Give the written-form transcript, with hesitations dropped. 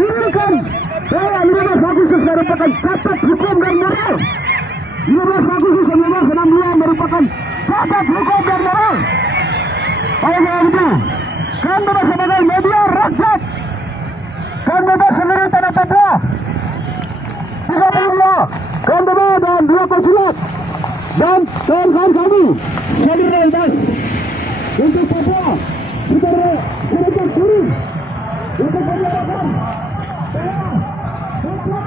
Turunkan. Bahwa 15 Agustus merupakan catat hukum dan moral. 15 Agustus 1962 merupakan catat hukum dan moral. Oleh karena itu, kami bebas sebagai media rakyat, kami bebas seluruh tanah Papua, 32 kami bebas dan 2 konsulat dan kawan-kawan kami solidaritas untuk Papua kita turun untuk menyatakan bahwa Papua